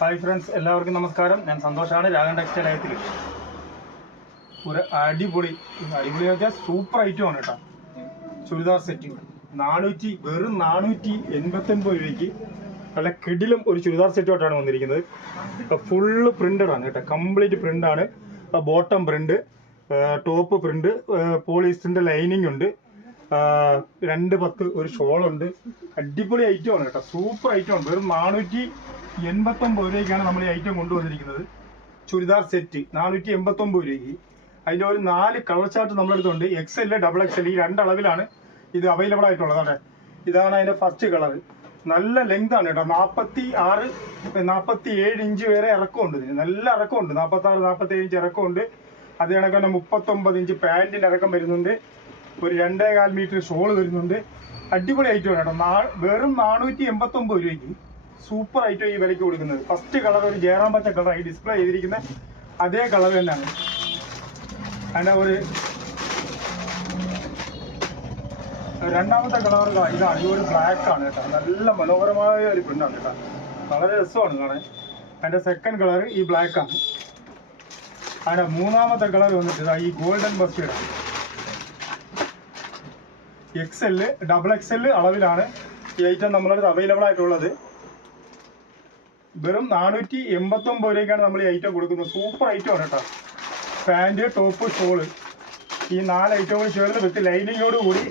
Hi friends എല്ലാവർക്കും നമസ്കാരം. ഞാൻ സന്തോഷാണ്. രാഗൻ ടെക്സ്റ്റൈൽ ആയത്തിൽ ഒരു അടിപൊളി അടിപൊളി വെച്ചാൽ സൂപ്പർ ഐറ്റം ആണ് കേട്ടോ. ചുരിദാർ സെറ്റ് നാനൂറ്റി വെറും നാനൂറ്റി എൺപത്തൊൻപത് രൂപയ്ക്ക് നല്ല കിടിലും ഒരു ചുരിദാർ സെറ്റുമായിട്ടാണ് വന്നിരിക്കുന്നത്. ഫുള്ള് പ്രിന്റഡ് ആണ് കേട്ടോ. കംപ്ലീറ്റ് പ്രിന്റ് ആണ്. ബോട്ടം പ്രിന്റ് ടോപ്പ് പ്രിന്റ് പോളിസ്റ്ററിന്റെ ലൈനിങ് ഉണ്ട്. രണ്ട് പത്ത് ഒരു ഷോളുണ്ട് അടിപൊളി ഐറ്റം ആണ് കേട്ടോ. സൂപ്പർ ഐറ്റം ആണ്. വെറും നാനൂറ്റി എൺപത്തൊമ്പത് രൂപയ്ക്കാണ് നമ്മൾ ഈ ഐറ്റം കൊണ്ടുവന്നിരിക്കുന്നത്. ചുരിദാർ സെറ്റ് നാനൂറ്റി എൺപത്തൊമ്പത് രൂപയ്ക്ക്. അതിന്റെ ഒരു നാല് colour chart നമ്മളെടുത്തുണ്ട് X L double X L ഈ രണ്ട് അളവിലാണ് ഇത് അവൈലബിൾ ആയിട്ടുള്ളത് അതെ ഇതാണ് അതിന്റെ ഫസ്റ്റ് കളർ നല്ല ലെങ്ത് ആണ് കേട്ടോ. നാൽപ്പത്തി ആറ് നാൽപ്പത്തി ഏഴ് ഇഞ്ച് വരെ ഇറക്കമുണ്ട് ഇതിന്. നല്ല ഇറക്കമുണ്ട്. നാൽപ്പത്തി ആറ് നാൽപ്പത്തി ഏഴ് ഇഞ്ച് ഇറക്കമുണ്ട്. അത് കണക്ക് തന്നെ മുപ്പത്തൊമ്പത് ഇഞ്ച് പാന്റിന്റെ ഇറക്കം വരുന്നുണ്ട്. ഒരു രണ്ടേ കാൽ മീറ്റർ ഷോൾ വരുന്നുണ്ട് അടിപൊളി ഐറ്റം ആണ് കേട്ടോ. നാ- വെറും നാനൂറ്റി എൺപത്തൊമ്പത് രൂപയ്ക്ക് സൂപ്പർ ആയിട്ട് ഈ വിലയ്ക്ക് കൊടുക്കുന്നത്. ഫസ്റ്റ് കളർ ഒരു ജയറാം പച്ച കളർ ഈ ഡിസ്പ്ലേ ചെയ്തിരിക്കുന്ന അതേ കളർ തന്നെയാണ്. അതിന്റെ ഒരു രണ്ടാമത്തെ കളർ ഇതാണ് ഈ ഒരു ബ്ലാക്ക് ആണ് കേട്ടോ. നല്ല മനോഹരമായ ഒരു പ്രിന്റാണ് കേട്ടോ. വളരെ രസമാണ് കാണാൻ. അതിന്റെ സെക്കൻഡ് കളർ ഈ ബ്ലാക്ക് ആണ്. അതിന്റെ മൂന്നാമത്തെ കളർ വന്നിട്ട് ഈ ഗോൾഡൻ ബസ്റ്റേഡ് എക്സ് എൽ ഡബിൾ എക്സ് അളവിലാണ് ഈ ഐറ്റം നമ്മളടുത്ത് അവൈലബിൾ ആയിട്ടുള്ളത്. വെറും നാനൂറ്റി എൺപത്തൊമ്പത് രൂപയ്ക്കാണ് നമ്മൾ ഈ ഐറ്റം കൊടുക്കുന്നത്. സൂപ്പർ ഐറ്റം ആണ് കേട്ടോ. പാന്റ് ടോപ്പ് ഷോൾ ഈ നാല് ഐറ്റങ്ങൾ ചേർന്ന് വിത്ത് ലൈനിങ്ങോട് കൂടി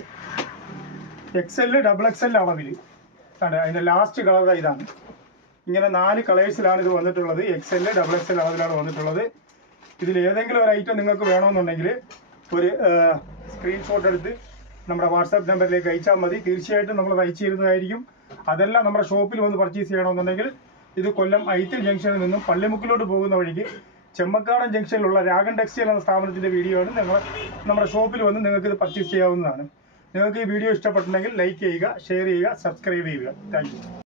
X L double X L അളവിൽ കണ്ടേ? അതിന്റെ ലാസ്റ്റ് കളർ ഇതാണ്. ഇങ്ങനെ നാല് കളേഴ്സിലാണ് ഇത് വന്നിട്ടുള്ളത്. X L double X L അളവിലാണ് വന്നിട്ടുള്ളത്. ഇതിൽ ഏതെങ്കിലും ഒരു ഐറ്റം നിങ്ങൾക്ക് വേണമെന്നുണ്ടെങ്കിൽ ഒരു സ്ക്രീൻഷോട്ട് എടുത്ത് നമ്മുടെ വാട്സാപ്പ് നമ്പറിലേക്ക് അയച്ചാൽ മതി. തീർച്ചയായിട്ടും നമ്മൾ അയച്ചു തരുന്നതായിരിക്കും അതെല്ലാം നമ്മുടെ ഷോപ്പിൽ വന്ന് പർച്ചേസ് ചെയ്യണമെന്നുണ്ടെങ്കിൽ ഇത് കൊല്ലം ഐത്തിൽ ജംഗ്ഷനിൽ നിന്നും പള്ളിമുക്കിലോട്ട് പോകുന്ന വഴിക്ക് ചെമ്മക്കാടൻ ജംഗ്ഷനിലുള്ള രാഗൻ ടെക്സ്റ്റൈൽ എന്ന സ്ഥാപനത്തിന്റെ വീഡിയോ ആണ്. നിങ്ങൾ നമ്മുടെ ഷോപ്പിൽ വന്ന് നിങ്ങൾക്ക് ഇത് പർച്ചേസ് ചെയ്യാവുന്നതാണ്. നിങ്ങൾക്ക് ഈ വീഡിയോ ഇഷ്ടപ്പെട്ടിട്ടുണ്ടെങ്കിൽ ലൈക്ക് ചെയ്യുക ഷെയർ ചെയ്യുക സബ്സ്ക്രൈബ് ചെയ്യുക. താങ്ക്